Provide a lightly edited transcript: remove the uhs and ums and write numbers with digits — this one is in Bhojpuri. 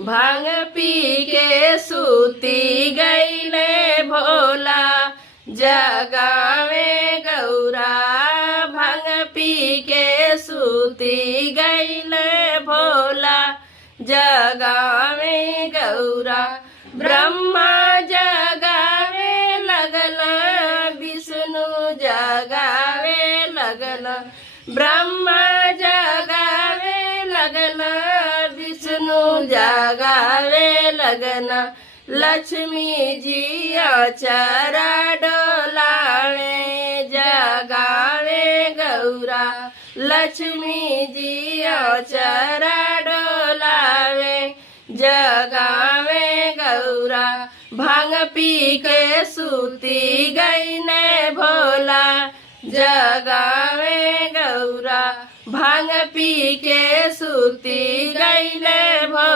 भांग पी के सूती गईले भोला जगावे गौरा। भांग पी के सूती गईले भोला जगावे गौरा। ब्रह्मा जगावे लगल विष्णु जगावे लगल। ब्रह्मा जगावे लगल विष्णु जगावे लगन। लक्ष्मी जी अचरा डोलावे जगावे गौरा। लक्ष्मी जी अचरा डोलावे जगावे गौरा। भांग पी के सूती गईले भोला जगावे गौरा। भांग पी के सूती गईले भोला